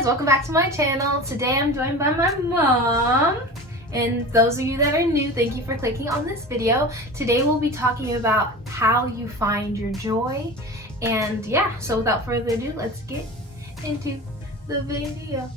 guys, welcome back to my channel. Today I'm joined by my mom. And those of you that are new, thank you for clicking on this video. Today we'll be talking about how you find your joy. And yeah, so without further ado, let's get into the video.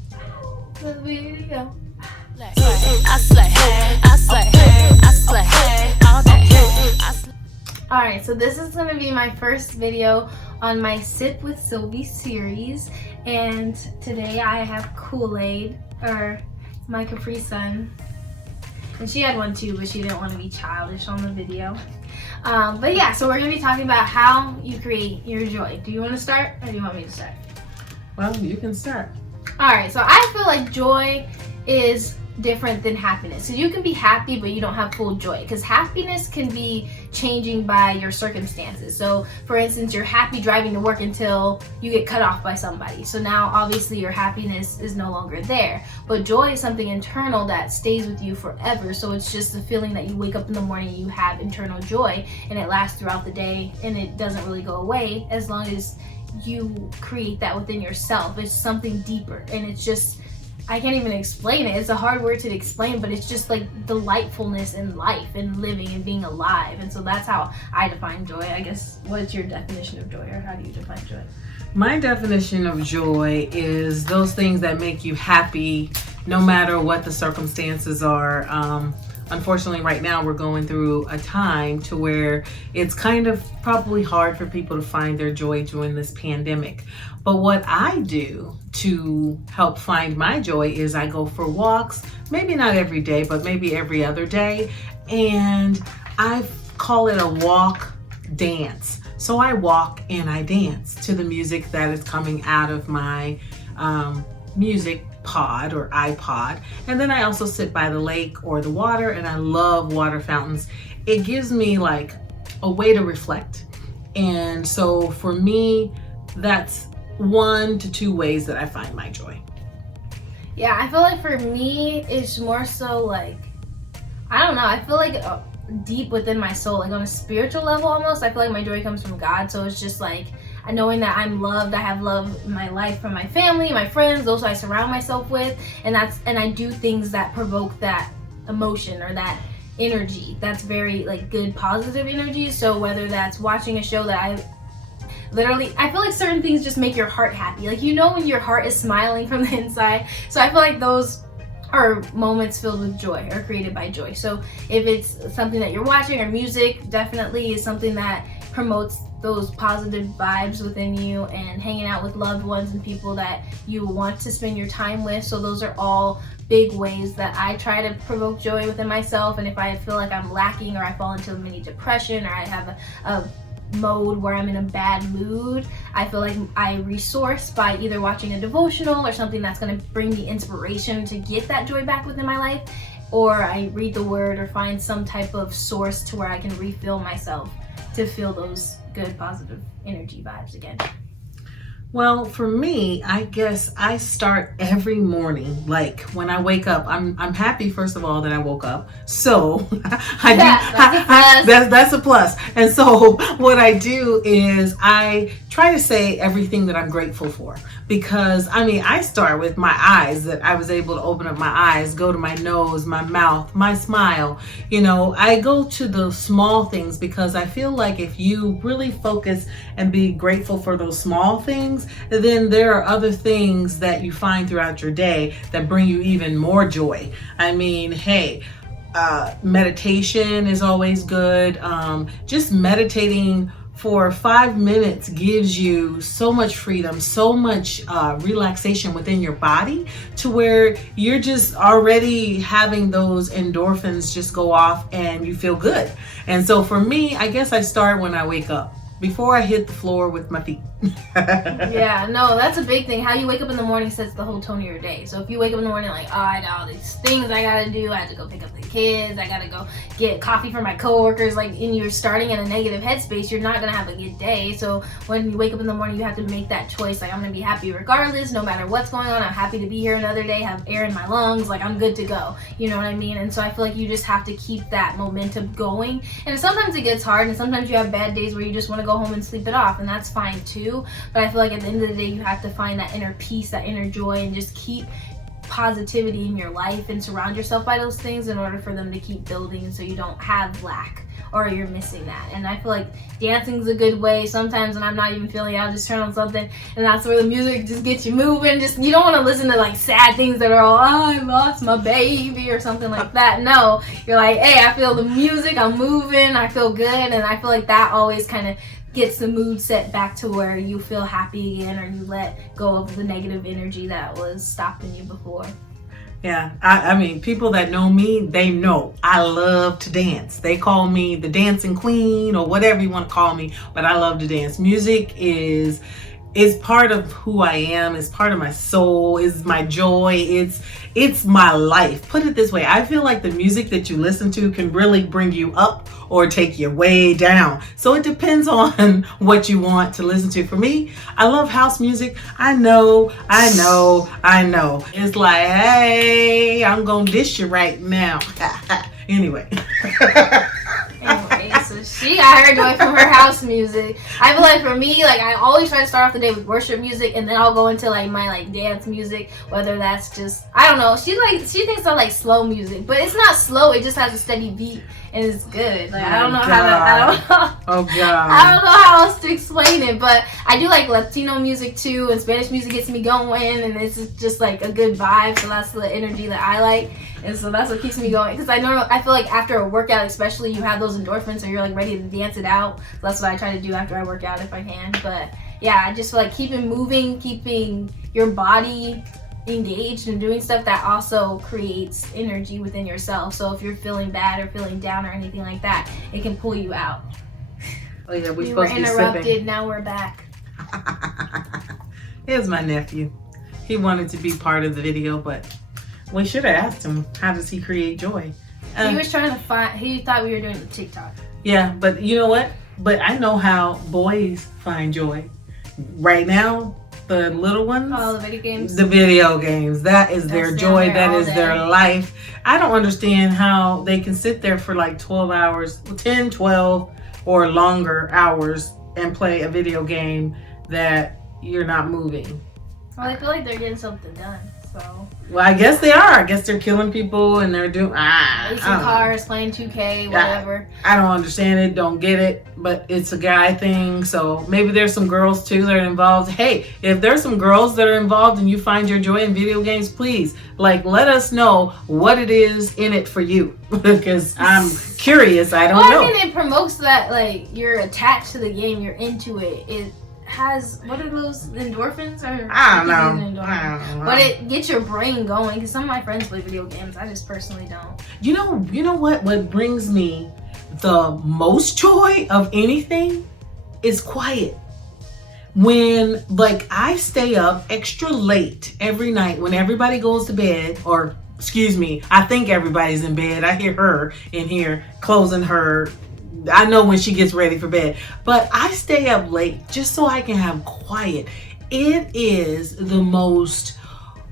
Alright, so this is going to be my first video on my Sip with Sylvi series, and today I have Kool-Aid, or my Capri Sun, and she had one too, but she didn't want to be childish on the video. But yeah, so we're going to be talking about how you create your joy. Do you want to start, or do you want me to start? Well, you can start. Alright, so I feel like joy is different than happiness. So you can be happy but you don't have full joy, because happiness can be changing by your circumstances. So for instance, you're happy driving to work until you get cut off by somebody, so now obviously your happiness is no longer there. But joy is something internal that stays with you forever. So it's just a feeling that you wake up in the morning, you have internal joy, and it lasts throughout the day, and it doesn't really go away as long as you create that within yourself. It's something deeper, and it's just, I can't even explain it. It's a hard word to explain, but it's just like delightfulness in life and living and being alive. And so that's how I define joy. I guess, what's your definition of joy, or how do you define joy? My definition of joy is those things that make you happy no matter what the circumstances are. Unfortunately, right now we're going through a time to where it's kind of probably hard for people to find their joy during this pandemic. But what I do to help find my joy is I go for walks, maybe not every day, but maybe every other day. And I call it a walk dance. So I walk and I dance to the music that is coming out of my music pod or iPod. And then I also sit by the lake or the water, and I love water fountains. It gives me like a way to reflect. And so for me, that's 1 to 2 ways that I find my joy. Yeah, I feel like for me, it's more so like, I don't know, I feel like deep within my soul, like on a spiritual level almost, I feel like my joy comes from God. So it's just like knowing that I'm loved, I have love in my life from my family, my friends, those I surround myself with, and I do things that provoke that emotion or that energy. That's very like good, positive energy. So whether that's watching a show that I feel like certain things just make your heart happy. Like, you know, when your heart is smiling from the inside. So I feel like those are moments filled with joy or created by joy. So if it's something that you're watching, or music definitely is something that promotes those positive vibes within you, and hanging out with loved ones and people that you want to spend your time with. So those are all big ways that I try to provoke joy within myself. And if I feel like I'm lacking, or I fall into a mini depression, or I have a mode where I'm in a bad mood, I feel like I resource by either watching a devotional or something that's going to bring me inspiration to get that joy back within my life, or I read the word or find some type of source to where I can refill myself to feel those good positive energy vibes again. Well, for me, I guess I start every morning, like when I wake up, I'm happy, first of all, that I woke up. So that's a plus. And so what I do is I try to say everything that I'm grateful for, because I mean, I start with my eyes, that I was able to open up my eyes, go to my nose, my mouth, my smile. You know, I go to the small things, because I feel like if you really focus and be grateful for those small things, then there are other things that you find throughout your day that bring you even more joy. I mean, hey, meditation is always good. Just meditating for 5 minutes gives you so much freedom, so much relaxation within your body, to where you're just already having those endorphins just go off and you feel good. And so for me, I guess I start when I wake up, before I hit the floor with my feet. Yeah, no, that's a big thing. How you wake up in the morning sets the whole tone of your day. So if you wake up in the morning like, oh, I got all these things I gotta do, I have to go pick up the kids, I gotta go get coffee for my coworkers, like, and you're starting in a negative headspace, you're not gonna have a good day. So when you wake up in the morning, you have to make that choice, like, I'm gonna be happy regardless, no matter what's going on. I'm happy to be here another day, have air in my lungs, like, I'm good to go. You know what I mean? And so I feel like you just have to keep that momentum going. And sometimes it gets hard, and sometimes you have bad days where you just want to go go home and sleep it off, and that's fine too. But I feel like at the end of the day, you have to find that inner peace, that inner joy, and just keep positivity in your life and surround yourself by those things in order for them to keep building, so you don't have lack or you're missing that. And I feel like dancing's a good way. Sometimes when I'm not even feeling it, I'll just turn on something, and that's where the music just gets you moving. Just, you don't want to listen to like sad things that are all, oh, I lost my baby or something like that. No, you're like, hey, I feel the music, I'm moving, I feel good. And I feel like that always kind of gets the mood set back to where you feel happy again, or you let go of the negative energy that was stopping you before. Yeah, I mean, people that know me, they know I love to dance. They call me the dancing queen or whatever you want to call me, but I love to dance. Music is part of who I am. It's part of my soul. It's my joy. It's my life. Put it this way, I feel like the music that you listen to can really bring you up or take you way down. So it depends on what you want to listen to. For me, I love house music. I know. It's like, hey, I'm gonna dish you right now. Anyway. Anyway, so she got her joy from her house music. I feel like for me, like I always try to start off the day with worship music, and then I'll go into like my like dance music, whether that's just, I don't know. She thinks I like slow music, but it's not slow. It just has a steady beat and it's good. Like I don't know Oh God. I don't know how else to explain it, but I do like Latino music too, and Spanish music gets me going, and it's just like a good vibe. So that's the energy that I like. And so that's what keeps me going, because I feel like after a workout especially, you have those endorphins, so you're like ready to dance it out. So that's what I try to do after I work out if I can. But yeah, I just feel like keeping moving, keeping your body engaged and doing stuff that also creates energy within yourself. So if you're feeling bad or feeling down or anything like that, it can pull you out. Oh yeah, we were interrupted, now we're back. Here's my nephew. He wanted to be part of the video, but we should have asked him, how does he create joy? He was trying to find, he thought we were doing the TikTok. Yeah, but you know what? But I know how boys find joy. Right now, the little ones. Oh, the video games. The video games. That is their joy. That is their life. I don't understand how they can sit there for like 12 hours, 10, 12 or longer hours and play a video game that you're not moving. Well, I feel like they're getting something done. So. Well, I guess they are. I guess they're killing people and they're doing racing cars, playing 2K, whatever. I don't understand it, don't get it, but it's a guy thing. So maybe there's some girls too that are involved. Hey, if there's some girls that are involved and you find your joy in video games, please, like, let us know what it is in it for you, because I'm curious. I don't know. I mean, it promotes that, like, you're attached to the game, you're into it. It has, what are those, endorphins? Or I don't know. But it gets your brain going, because some of my friends play video games. I just personally don't. You know what brings me the most joy of anything is quiet. When, like, I stay up extra late every night when everybody goes to bed, or excuse me, I think everybody's in bed. I hear her in here closing her, I know when she gets ready for bed, but I stay up late just so I can have quiet. It is the most,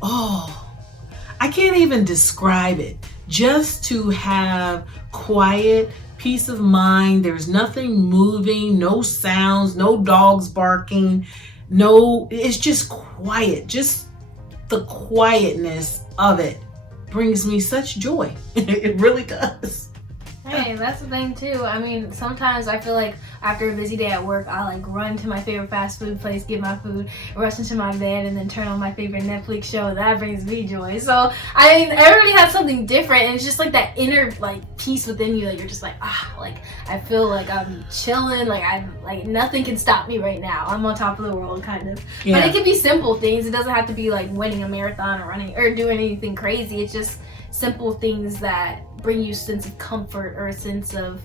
I can't even describe it. Just to have quiet, peace of mind. There's nothing moving, no sounds, no dogs barking, it's just quiet. Just the quietness of it brings me such joy. It really does. Hey, that's the thing too. I mean, sometimes I feel like after a busy day at work, I'll like run to my favorite fast food place, get my food, rush into my bed, and then turn on my favorite Netflix show. That brings me joy. So, I mean, everybody has something different, and it's just like that inner like peace within you that you're just like, like I feel like I'm chilling, like I'm like nothing can stop me right now. I'm on top of the world, kind of. Yeah. But it can be simple things. It doesn't have to be like winning a marathon or running or doing anything crazy. It's just simple things that bring you a sense of comfort or a sense of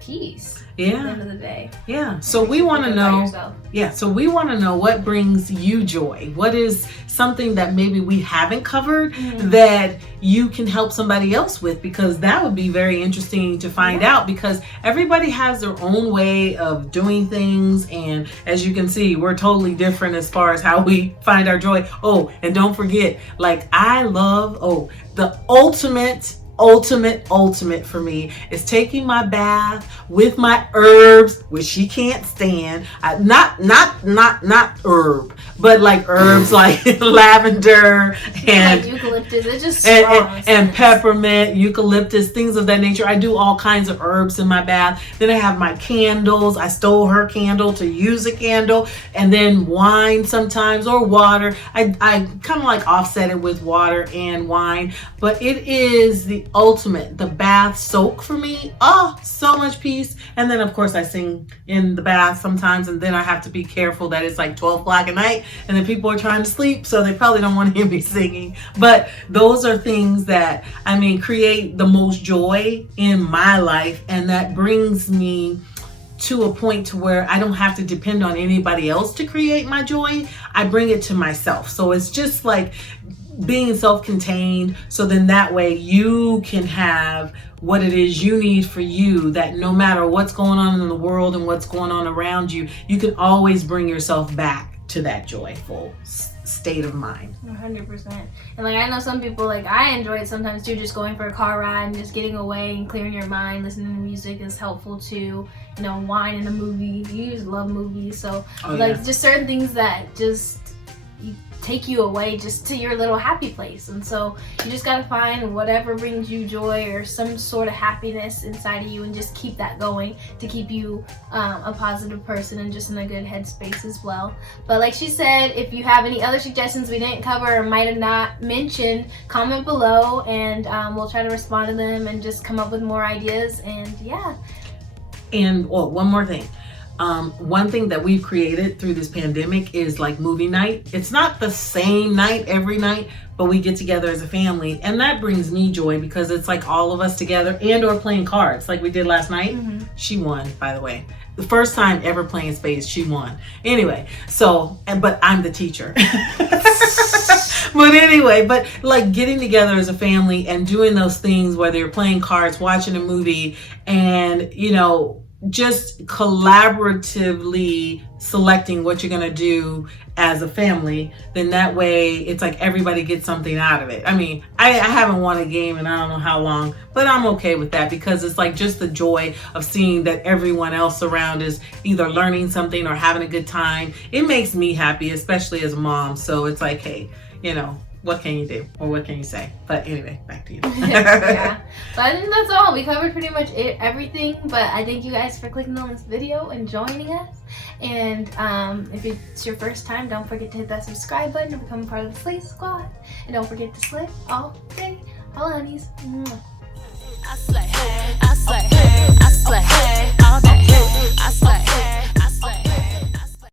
peace. Yeah. At the end of the day. Yeah. So we want to know. Yeah. So we want to know what brings you joy. What is something that maybe we haven't covered that you can help somebody else with? Because that would be very interesting to find out, because everybody has their own way of doing things. And as you can see, we're totally different as far as how we find our joy. Oh, and don't forget, like I love, the ultimate ultimate for me is taking my bath with my herbs, which she can't stand. Not herb, but like herbs like lavender and like eucalyptus. It's just and peppermint, eucalyptus, things of that nature. I do all kinds of herbs in my bath. Then I have my candles. I stole her candle to use a candle, and then wine sometimes or water. I kind of like offset it with water and wine, but it is the ultimate, the bath soak for me. Oh, so much peace. And then of course I sing in the bath sometimes, and then I have to be careful that it's like 12 o'clock at night and then people are trying to sleep, so they probably don't want to hear me singing. But those are things that, I mean, create the most joy in my life, and that brings me to a point to where I don't have to depend on anybody else to create my joy. I bring it to myself. So it's just like being self-contained, so then that way you can have what it is you need for you, that no matter what's going on in the world and what's going on around you, you can always bring yourself back to that joyful state of mind. 100%. And like, I know some people, like, I enjoy it sometimes too, just going for a car ride and just getting away and clearing your mind. Listening to music is helpful too. You know, wine in a movie. You just love movies, so just certain things that just take you away just to your little happy place. And so you just gotta find whatever brings you joy or some sort of happiness inside of you, and just keep that going to keep you a positive person and just in a good headspace as well. But like she said, if you have any other suggestions we didn't cover or might have not mentioned, comment below, and we'll try to respond to them and just come up with more ideas. And yeah. And one more thing. One thing that we've created through this pandemic is like movie night. It's not the same night every night, but we get together as a family, and that brings me joy because it's like all of us together, and or playing cards like we did last night. Mm-hmm. She won, by the way. The first time ever playing spades, she won. Anyway, but I'm the teacher. But anyway, but like getting together as a family and doing those things, whether you're playing cards, watching a movie, and just collaboratively selecting what you're going to do as a family, then that way it's like everybody gets something out of it. I mean, I haven't won a game in I don't know how long, but I'm okay with that because it's like just the joy of seeing that everyone else around is either learning something or having a good time. It makes me happy, especially as a mom. So it's like, hey, what can you do or what can you say? But anyway, back to you. Yeah, so I think that's all. We covered pretty much everything, but I thank you guys for clicking on this video and joining us. And if it's your first time, don't forget to hit that subscribe button to become part of the Slay Squad. And don't forget to slay all day. All honeys. I slay, I slay, I slay all day. I slay.